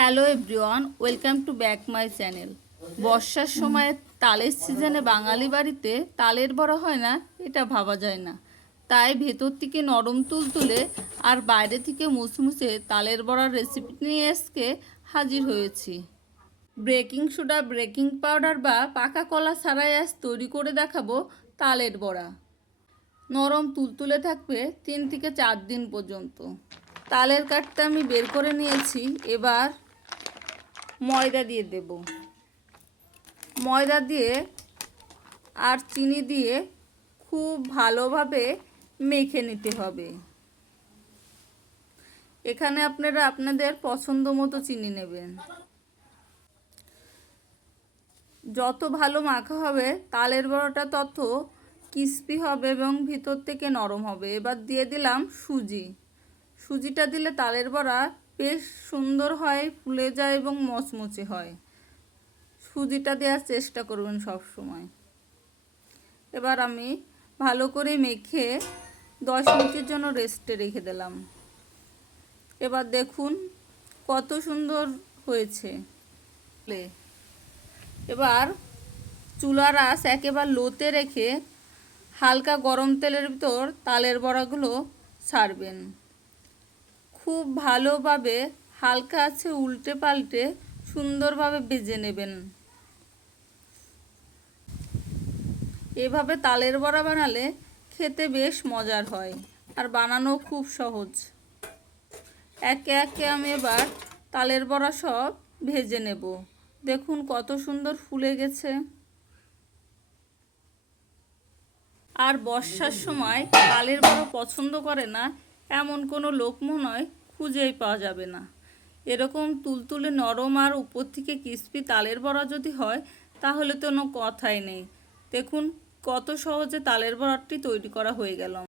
Hello everyone welcome to back my channel বর্ষার সময় তালের সিজনে বাঙালি বাড়িতে তালের বড়া হয় না, এটা ভাবা যায় না। তাই ভেতর থেকে নরম তুল তুলে আর বাইরে থেকে মুসমুসে তালের বড়ার রেসিপি নিয়ে আজকে হাজির হয়েছি। ব্রেকিং সোডা ব্রেকিং পাউডার বা পাকা কলা ছাড়াই আজ তৈরি করে দেখাবো তালের বড়া। নরম তুলতুলে থাকবে তিন থেকে চার দিন পর্যন্ত। তালের কাঠটা আমি বের করে নিয়েছি, এবার ময়দা দিয়ে দেব। ময়দা দিয়ে আর চিনি দিয়ে খুব ভালোভাবে মেখে নিতে হবে। এখানে আপনারা আপনাদের পছন্দ মতো চিনি নেবেন। যত ভালো মাখা হবে, তালের বড়াটা তত ক্রিস্পি হবে এবং ভিতর থেকে নরম হবে। এবার দিয়ে দিলাম সুজি। সুজিটা দিলে তালের বড়া বেশ সুন্দর হয়, ফুলে যায় এবং মচমচে হয়। সুজিটা দেওয়ার চেষ্টা করবেন সব সময়। এবার আমি ভালো করে মেখে দশ মিনিটের জন্য রেস্টে রেখে দিলাম। এবার দেখুন কত সুন্দর হয়েছে। এবার চুলার আঁচ একেবারে লোতে রেখে হালকা গরম তেলের ভিতর তালের বড়াগুলো ছাড়বেন। খুব ভালোভাবে হালকা আছে, উল্টে পাল্টে সুন্দরভাবে ভেজে নেবেন। এভাবে তালের বড়া বানালে খেতে বেশ মজার হয় আর বানানো খুব সহজ। একে একে আমি এবার তালের বড়া সব ভেজে নেব। দেখুন কত সুন্দর ফুলে গেছে। আর বর্ষার সময় তালের বড়া পছন্দ করে না, এমন কোনো লোক মনে খুঁজেই পাওয়া যাবে না। এরকম তুলতুলে নরম আর উপর থেকে ক্রিস্পি তালের বড়া যদি হয়, তাহলে তো কোনো কথাই নেই। দেখুন, কত সহজে তালের বড়াটি তৈরি করা হয়ে গেল।